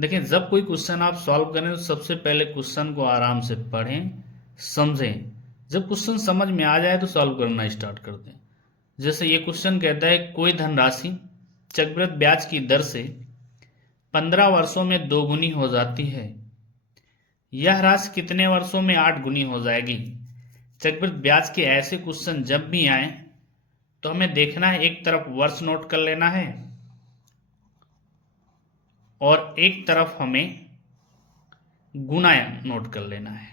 देखिए, जब कोई क्वेश्चन आप सॉल्व करें तो सबसे पहले क्वेश्चन को आराम से पढ़ें, समझें। जब क्वेश्चन समझ में आ जाए तो सॉल्व करना स्टार्ट कर दें। जैसे ये क्वेश्चन कहता है कोई धनराशि चक्रवृद्धि ब्याज की दर से 15 वर्षों में दोगुनी हो जाती है। यह राशि कितने वर्षों में 8 गुनी हो जाएगी। चक्रवृद्धि ब्याज के ऐसे क्वेश्चन जब भी आए तो हमें देखना है, एक तरफ वर्ष नोट कर लेना है और एक तरफ हमें गुना नोट कर लेना है।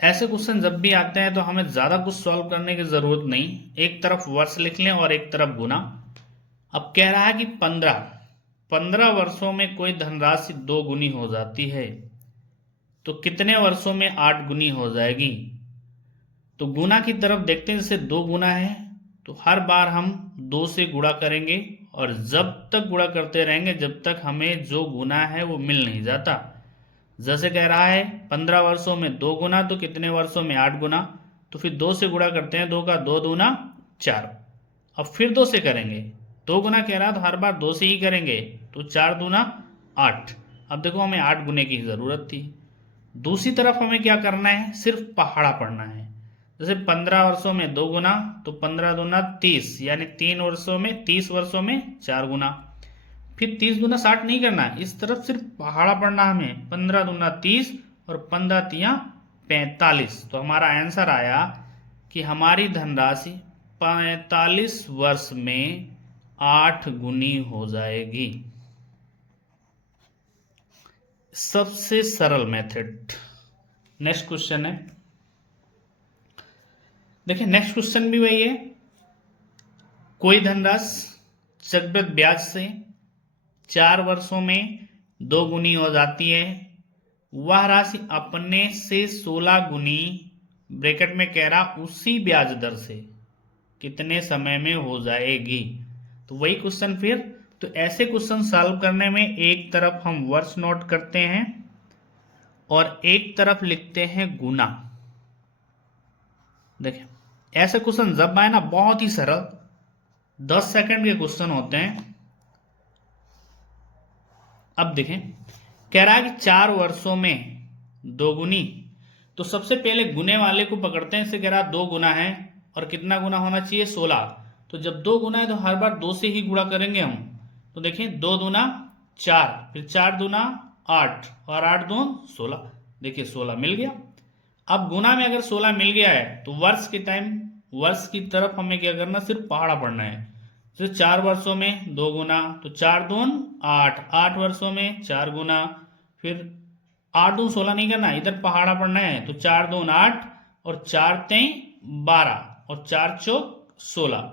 ऐसे क्वेश्चन जब भी आते हैं तो हमें ज़्यादा कुछ सॉल्व करने की ज़रूरत नहीं, एक तरफ वर्ष लिख लें और एक तरफ गुना। अब कह रहा है कि 15 वर्षों में कोई धनराशि 2 गुनी हो जाती है, तो कितने वर्षों में 8 गुनी हो जाएगी। तो गुना की तरफ देखते हैं, जैसे 2 गुना है तो हर बार हम 2 से गुणा करेंगे और जब तक गुणा करते रहेंगे जब तक हमें जो गुना है वो मिल नहीं जाता। जैसे कह रहा है 15 वर्षों में 2 गुना, तो कितने वर्षों में 8 गुना। तो फिर 2 से गुणा करते हैं, 2 का 2 दूना 4। अब फिर 2 से करेंगे, 2 गुना कह रहा है तो हर बार 2 से ही करेंगे, तो 4 दूना 8। अब देखो हमें 8 गुने की ज़रूरत थी। दूसरी तरफ हमें क्या करना है, सिर्फ पहाड़ा पढ़ना है। जैसे 15 वर्षों में 2 गुना, तो 15 दूना 30, यानी 3 वर्षों में 30 वर्षों में 4 गुना। फिर 30 दूना 60 नहीं करना, इस तरफ सिर्फ पहाड़ा पढ़ना हमें। 15 दूना 30 और 15 तियां 45। तो हमारा आंसर आया कि हमारी धनराशि 45 वर्ष में 8 गुनी हो जाएगी। सबसे सरल मेथड। नेक्स्ट क्वेश्चन है, देखिए नेक्स्ट क्वेश्चन भी वही है। कोई धनराशि चक्रवृद्धि ब्याज से 4 वर्षों में 2 गुनी हो जाती है। वह राशि अपने से 16 गुनी, ब्रैकेट में कह रहा उसी ब्याज दर से कितने समय में हो जाएगी। तो वही क्वेश्चन फिर। तो ऐसे क्वेश्चन सॉल्व करने में एक तरफ हम वर्ष नोट करते हैं और एक तरफ लिखते हैं गुना। देखिए ऐसे क्वेश्चन जब आए ना, बहुत ही सरल 10 सेकंड के क्वेश्चन होते हैं। अब देखें, कह रहा है कि 4 वर्षों में 2 गुनी, तो सबसे पहले गुने वाले को पकड़ते हैं। इसे कह रहा 2 गुना है और कितना गुना होना चाहिए, 16। तो जब 2 गुना है तो हर बार 2 से ही गुणा करेंगे हम। तो देखें 2 दूना 4, फिर 4 दूना 8 और 8 दून 16। देखिए 16 मिल गया। अब गुना में अगर 16 मिल गया है तो वर्ष के टाइम, वर्ष की तरफ हमें क्या करना, सिर्फ पहाड़ा पढ़ना है। तो 4 वर्षों में 2 गुना, तो 4 दून 8, 8 वर्षों में 4 गुना, फिर 8 दून 16 नहीं करना, इधर पहाड़ा पढ़ना है। तो 4 दून 8 और 4 तेई 12 और 4 चौक 16,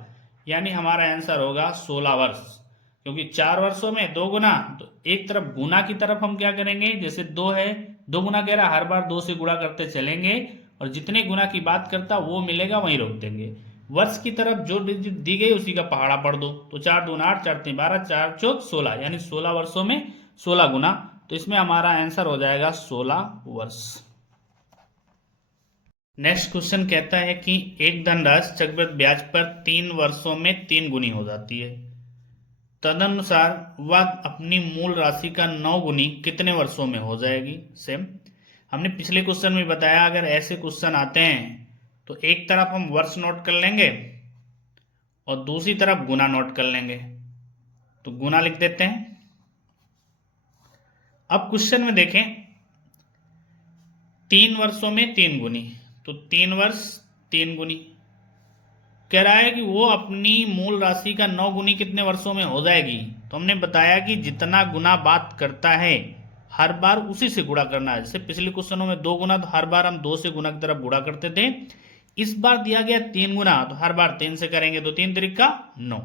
यानी हमारा आंसर होगा 16 वर्ष। क्योंकि 4 वर्षों में 2 गुना, तो एक तरफ गुना की तरफ हम क्या करेंगे, जैसे 2 है, 2 गुना कह रहा हर बार 2 से गुणा करते चलेंगे और जितने गुना की बात करता वो मिलेगा वहीं रोक देंगे। वर्ष की तरफ जो डिजिट दी गई उसी का पहाड़ा पढ़ दो। तो 4 दूना 8, 4 तीन 12, 4 चौक 16, यानी 16 वर्षों में 16 गुना। तो इसमें हमारा आंसर हो जाएगा 16 वर्ष। नेक्स्ट क्वेश्चन कहता है कि एक धनराशि चक्रवृद्धि ब्याज पर 3 वर्षों में 3 गुनी हो जाती है। तदनुसार वह अपनी मूल राशि का 9 गुनी कितने वर्षों में हो जाएगी। सेम हमने पिछले क्वेश्चन में बताया, अगर ऐसे क्वेश्चन आते हैं तो एक तरफ हम वर्ष नोट कर लेंगे और दूसरी तरफ गुना नोट कर लेंगे। तो गुना लिख देते हैं। अब क्वेश्चन में देखें 3 वर्षों में 3 गुनी, तो 3 वर्ष 3 गुनी। कह रहा है कि वो अपनी मूल राशि का 9 गुनी कितने वर्षों में हो जाएगी। तो हमने बताया कि जितना गुना बात करता है हर बार उसी से गुणा करना है। जैसे पिछले क्वेश्चनों में 2 गुना, तो हर बार हम 2 से गुना की तरफ गुणा करते थे। इस बार दिया गया 3 गुना, तो हर बार 3 से करेंगे, तो 3 तिरिका 9।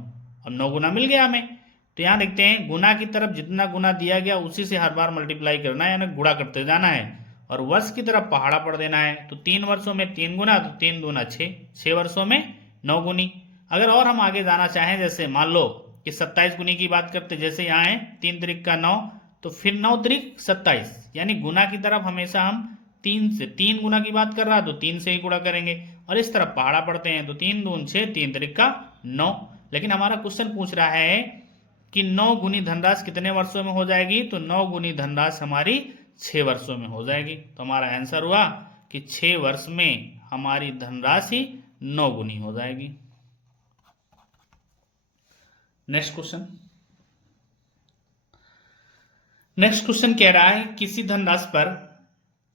अब 9 गुना मिल गया हमें। तो यहाँ देखते हैं गुना की तरफ जितना गुना दिया गया उसी से हर बार मल्टीप्लाई करना है, यानी गुणा करते जाना है। और वर्ष की तरफ पहाड़ा पढ़ देना है। तो 3 वर्षों में 3 गुना, तो 3 दूना 6, 6 वर्षों में 9 गुनी। अगर और हम आगे जाना चाहें, जैसे मान लो कि 27 गुनी की बात करते, जैसे यहाँ है 3 तिरिका 9, तो फिर 9 तिरिक 27, यानी गुना की तरफ हमेशा हम 3 से, 3 गुना की बात कर रहा तो 3 से ही गुणा करेंगे। और इस तरफ पहाड़ा पढ़ते हैं, तो 3 दून 6, 3 तिरिका 9। लेकिन हमारा क्वेश्चन पूछ रहा है कि 9 गुनी धनराशि कितने वर्षों में हो जाएगी, तो 9 गुनी धनराशि हमारी 6 वर्षों में हो जाएगी। तो हमारा आंसर हुआ कि 6 वर्ष में हमारी धनराशि 9 गुनी हो जाएगी। नेक्स्ट क्वेश्चन कह रहा है किसी धनराशि पर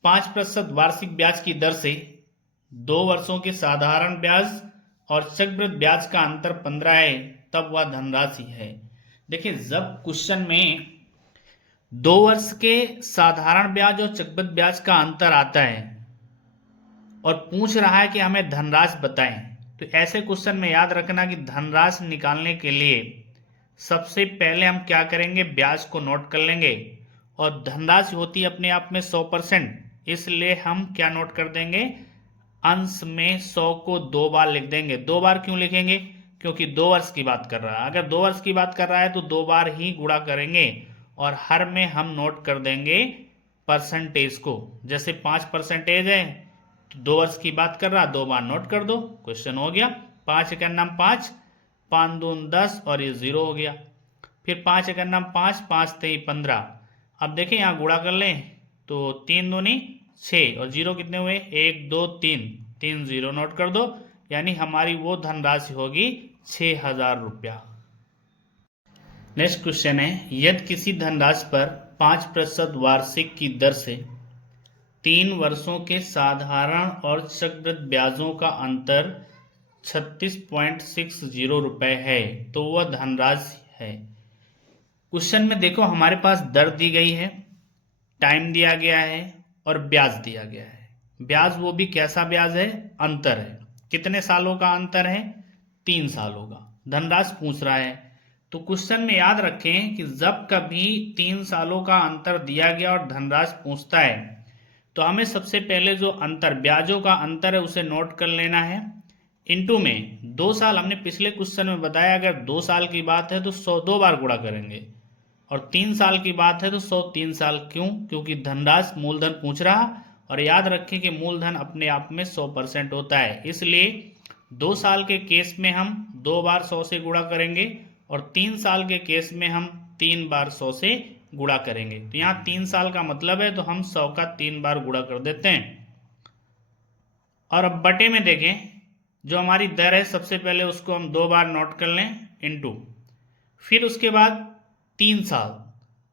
5% वार्षिक ब्याज की दर से 2 वर्षों के साधारण ब्याज और चक्रवृद्धि ब्याज का अंतर 15 है, तब वह धनराशि है। देखिए, जब क्वेश्चन में 2 वर्ष के साधारण ब्याज और चक्रवृद्धि ब्याज का अंतर आता है और पूछ रहा है कि हमें धनराशि बताएं, तो ऐसे क्वेश्चन में याद रखना कि धनराशि निकालने के लिए सबसे पहले हम क्या करेंगे, ब्याज को नोट कर लेंगे। और धनराशि होती है अपने आप में 100%, इसलिए हम क्या नोट कर देंगे, अंश में 100 को 2 बार लिख देंगे। 2 बार क्यों लिखेंगे, क्योंकि 2 वर्ष की बात कर रहा है। अगर 2 वर्ष की बात कर रहा है तो 2 बार ही गुणा करेंगे और हर में हम नोट कर देंगे परसेंटेज को। जैसे 5% है तो 2 वर्ष की बात कर रहा, 2 बार नोट कर दो, क्वेश्चन हो गया। 5 × 9 5, 5 2 10 और ये 0 हो गया। फिर 5 × 9 5, 5 3 15। अब देखें यहाँ गुणा कर लें तो 3 दूनी 6 और 0 कितने हुए, 1 2 3, 3 0 नोट कर दो, यानी हमारी वो धनराशि होगी 6,000 रुपया। नेक्स्ट क्वेश्चन है, यदि किसी धनराशि पर 5% वार्षिक की दर से 3 वर्षों के साधारण और चक्रवृद्धि ब्याजों का अंतर 36.60 रुपए है, तो वह धनराशि है। क्वेश्चन में देखो हमारे पास दर दी गई है, टाइम दिया गया है और ब्याज दिया गया है। ब्याज वो भी कैसा ब्याज है, अंतर है। कितने सालों का अंतर है, 3 सालों का। धनराशि पूछ रहा है, तो क्वेश्चन में याद रखें कि जब कभी 3 सालों का अंतर दिया गया और धनराशि पूछता है तो हमें सबसे पहले जो अंतर, ब्याजों का अंतर है, उसे नोट कर लेना है। इनटू में 2 साल, हमने पिछले क्वेश्चन में बताया अगर 2 साल की बात है तो 100 2 बार गुणा करेंगे, और 3 साल की बात है तो 100 3 साल। क्यों, क्योंकि धनराशि मूलधन पूछ रहा, और याद रखें कि मूलधन अपने आप में 100% होता है, इसलिए 2 साल के केस में हम 2 बार 100 से गुणा करेंगे और 3 साल के केस में हम 3 बार 100 से गुणा करेंगे। तो यहाँ 3 साल का मतलब है तो हम 100 का 3 बार गुणा कर देते हैं। और अब बटे में देखें, जो हमारी दर है सबसे पहले उसको हम 2 बार नोट कर लें, इनटू, फिर उसके बाद 3 साल।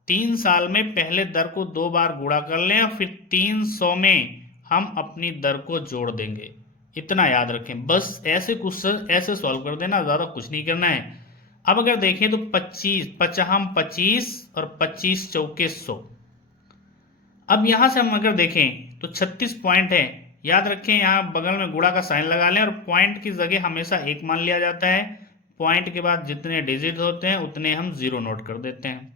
3 साल में पहले दर को 2 बार गुणा कर लें और फिर 300 में हम अपनी दर को जोड़ देंगे। इतना याद रखें, बस ऐसे क्वेश्चन ऐसे सॉल्व कर देना, ज़्यादा कुछ नहीं करना है। अब अगर देखें तो 25 25 और 25 चौके 100। अब यहां से हम अगर देखें तो 36 पॉइंट है, याद रखें यहाँ बगल में गुणा का साइन लगा लें और पॉइंट की जगह हमेशा 1 मान लिया जाता है। पॉइंट के बाद जितने डिजिट होते हैं उतने हम 0 नोट कर देते हैं।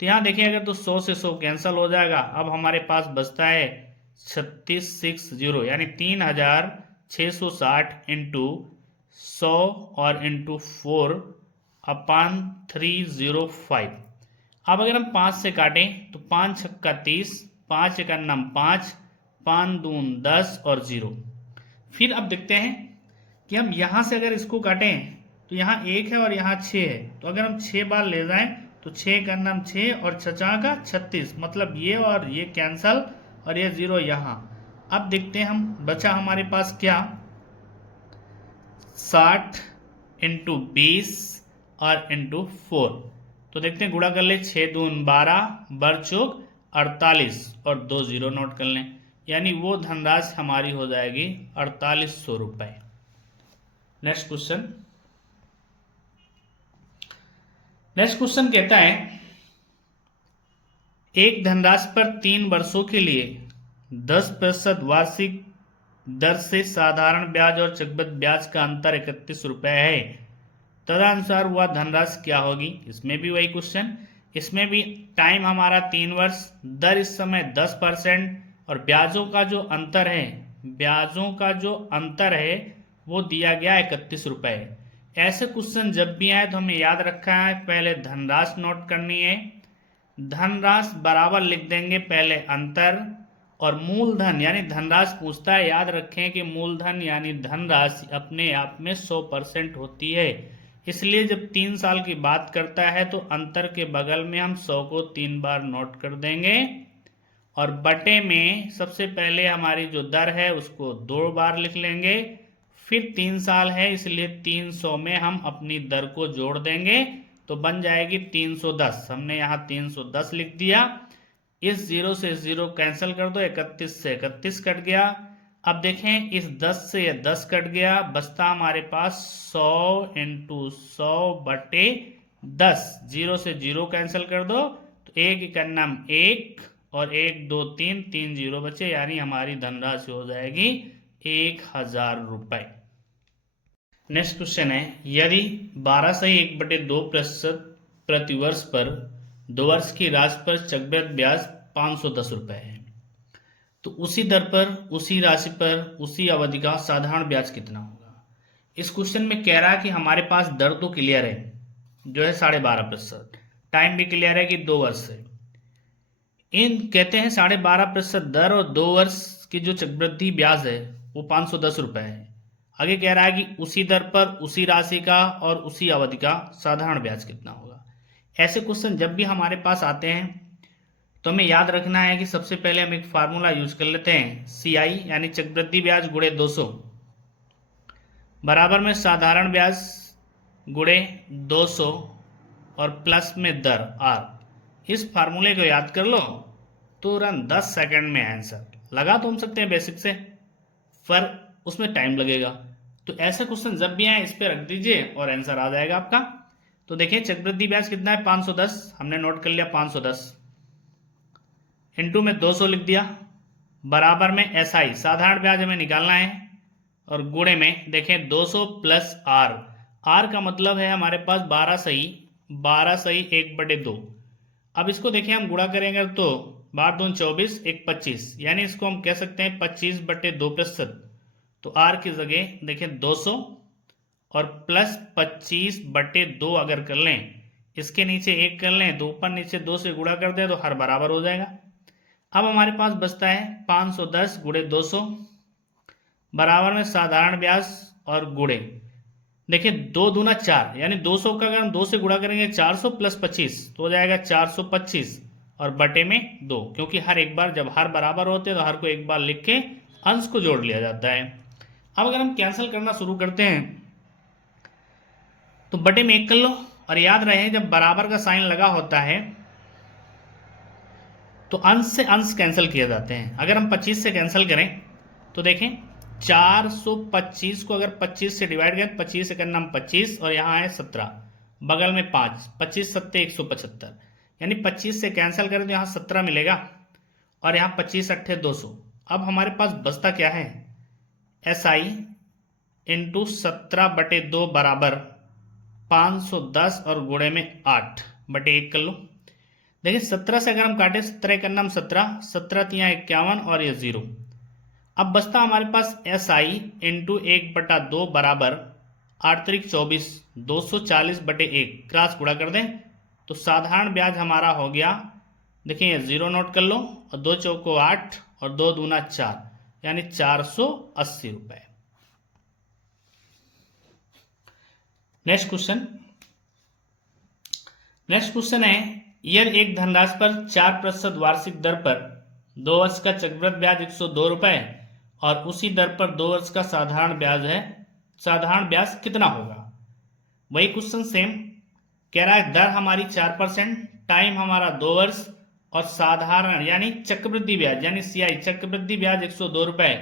तो यहाँ देखिए अगर तो 100 से 100 कैंसिल हो जाएगा। अब हमारे पास बचता है 3660, यानी 3660 इंटू 100 और इंटू 4/305। अब अगर हम 5 से काटें तो 5 छक्का 30, 5 एक 5, 5 दून 10 और 0। फिर अब देखते हैं कि हम यहाँ से अगर इसको काटें तो यहाँ 1 है और यहाँ 6 है, तो अगर हम 6 बार ले जाएं तो 6 का 6 और 6 का 36, मतलब ये और ये कैंसल और ये 0 यहाँ। अब देखते हैं हम बचा हमारे पास क्या, 60 इंटू 20 और इंटू 4। तो देखते हैं गुणा कर ले, 6 दून 12, बर चौक 48 और 2 0 नोट कर लें, यानी वो धनराशि हमारी हो जाएगी 4800 रुपए। नेक्स्ट क्वेश्चन कहता है एक धनराशि पर 3 वर्षों के लिए 10% वार्षिक दर से साधारण ब्याज और चक्रवृद्धि ब्याज का अंतर 31 रुपए है, तदनुसार वह धनराशि क्या होगी। इसमें भी वही क्वेश्चन, इसमें भी टाइम हमारा 3 वर्ष, दर इस समय 10% और ब्याजों का जो अंतर है वो दिया गया 31 रुपए। ऐसे क्वेश्चन जब भी आए तो हमें याद रखना है, पहले धनराशि नोट करनी है, धनराशि बराबर लिख देंगे पहले अंतर, और मूलधन यानी धनराशि पूछता है, याद रखें कि मूलधन यानी धनराशि अपने आप में 100% होती है, इसलिए जब 3 साल की बात करता है तो अंतर के बगल में हम 100 को 3 बार नोट कर देंगे और बटे में सबसे पहले हमारी जो दर है उसको 2 बार लिख लेंगे। फिर 3 साल है इसलिए 300 में हम अपनी दर को जोड़ देंगे तो बन जाएगी 310। हमने यहाँ 310 लिख दिया। इस 0 से 0 कैंसिल कर दो, 31 से 31 कट गया। अब देखें इस 10 से यह 10 कट गया, बचता हमारे पास 100 इंटू 100 बटे 10। 0 से 0 कैंसिल कर दो तो 1 इकन्नम 1 और 1 2 3 3 0 बचे, यानी हमारी धनराशि हो जाएगी 1000 रुपए। नेक्स्ट क्वेश्चन है, यदि 12.1/2% प्रतिवर्ष पर 2 वर्ष की राशि पर चक्रवृद्धि ब्याज 510 रुपए है तो उसी दर पर, उसी राशि पर, उसी अवधि का साधारण ब्याज कितना होगा। इस क्वेश्चन में कह रहा है कि हमारे पास दर तो क्लियर है जो है 12.5%, टाइम भी क्लियर है कि 2 वर्ष है। इन कहते हैं 12.5% दर और 2 वर्ष की जो चक्रवृद्धि ब्याज है वो 510 रुपए है। आगे कह रहा है कि उसी दर पर, उसी राशि का और उसी अवधि का साधारण ब्याज कितना होगा। ऐसे क्वेश्चन जब भी हमारे पास आते हैं तो हमें याद रखना है कि सबसे पहले हम एक फार्मूला यूज कर लेते हैं, CI यानी चक्रवृद्धि ब्याज गुणे 200 बराबर में साधारण ब्याज गुणे 200 और प्लस में दर R। इस फार्मूले को याद कर लो, तुरंत 10 सेकंड में आंसर लगा तो हम सकते हैं बेसिक से, पर उसमें टाइम लगेगा। तो ऐसा क्वेश्चन जब भी आए इस पे रख दीजिए और आंसर आ जाएगा आपका। तो देखिए चक्रवृद्धि ब्याज कितना है 510, हमने नोट कर लिया 510 इंटू में 200 लिख दिया, बराबर में SI साधारण ब्याज हमें निकालना है और गुणे में देखें 200 प्लस R। R का मतलब है हमारे पास 12 सही 1/2। अब इसको देखिए हम गुणा करेंगे तो 12 दूनी 24 1 25, यानी इसको हम कह सकते हैं 25/2%। तो R की जगह देखें 200 और प्लस 25/2 अगर कर लें, इसके नीचे 1 कर लें तो ऊपर नीचे 2 से गुणा कर दें तो हर बराबर हो जाएगा। अब हमारे पास बचता है 510 गुणे 200 बराबर में साधारण ब्याज और गुणे देखिए 2 दूना 4, यानी 200 का अगर हम 2 से गुणा करेंगे 400 प्लस 25 तो हो जाएगा 425 और बटे में 2, क्योंकि हर एक बार जब हर बराबर होते हैं तो हर को एक बार लिख के अंश को जोड़ लिया जाता है। अब अगर हम कैंसिल करना शुरू करते हैं तो बटे में 1 कर लो और याद रहे जब बराबर का साइन लगा होता है तो अंश से अंश कैंसिल किए जाते हैं। अगर हम 25 से कैंसिल करें तो देखें 425 को अगर 25 से डिवाइड करें, 25 से करना हम 25 और यहाँ है 17, बगल में 5, 25 सत्ते 175, यानी 25 से कैंसिल करें तो यहाँ 17 मिलेगा और यहाँ 25 अट्ठे 200। अब हमारे पास बचता क्या है, SI इंटू 17/2 बराबर 510 और गुणे में 8/1 कर लो। देखिए 17 से अगर हम काटे 17 का नाम 17, 17 तिया 51 और ये 0। अब बचता हमारे पास SI इंटू 1/2 बराबर 8 त्रिक 24, 240/1 क्रॉस गुणा कर दें तो साधारण ब्याज हमारा हो गया, देखिए ये 0 नोट कर लो और 2 चौको 8 और 2 दूना 4, यानी 480 रुपए। नेक्स्ट क्वेश्चन है, यदि एक धनराशि पर 4% वार्षिक दर पर 2 वर्ष का चक्रवृद्धि ब्याज 102 रुपए और उसी दर पर 2 वर्ष का साधारण ब्याज है, साधारण ब्याज कितना होगा। वही क्वेश्चन सेम कह रहा है, दर हमारी 4%, टाइम हमारा 2 वर्ष और साधारण यानी चक्रवृद्धि ब्याज यानी CI चक्रवृद्धि ब्याज 102 रुपए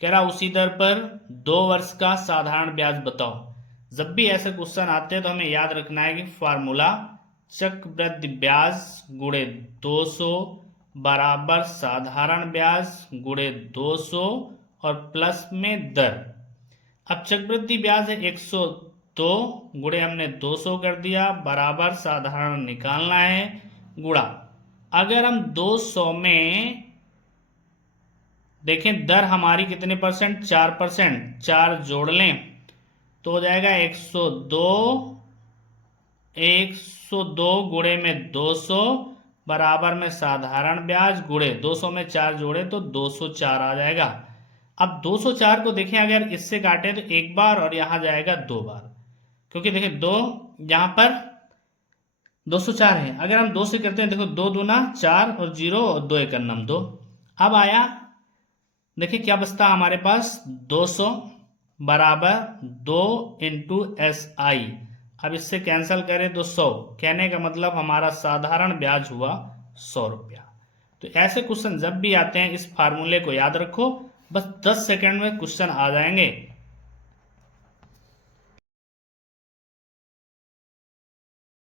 कह रहा उसी दर पर 2 वर्ष का साधारण ब्याज बताओ। जब भी ऐसे क्वेश्चन आते हैं तो हमें याद रखना है कि फार्मूला चक्रवृद्धि ब्याज गुणे 200 बराबर साधारण ब्याज गुणे 200 और प्लस में दर। अब चक्रवृद्धि ब्याज है 102 गुणे हमने 200 कर दिया बराबर साधारण निकालना है गुणा, अगर हम 200 में देखें दर हमारी कितने परसेंट 4%, 4 जोड़ लें तो हो जाएगा 102 गुणे में 200 बराबर में साधारण ब्याज गुणे 200 में 4 जोड़े तो 204 आ जाएगा। अब 204 को देखें अगर इससे काटे तो एक बार और यहां जाएगा 2 बार, क्योंकि देखिए 2 यहाँ पर 204 है, अगर हम 2 से करते हैं, देखो 2 दूना 4 और 0 और 2 एक अन्नम 2। अब आया, देखिए क्या बचता हमारे पास, 200 बराबर 2 इंटू SI। अब इससे कैंसिल करें तो 100, कहने का मतलब हमारा साधारण ब्याज हुआ 100 रुपया। तो ऐसे क्वेश्चन जब भी आते हैं इस फार्मूले को याद रखो, बस 10 सेकंड में क्वेश्चन आ जाएंगे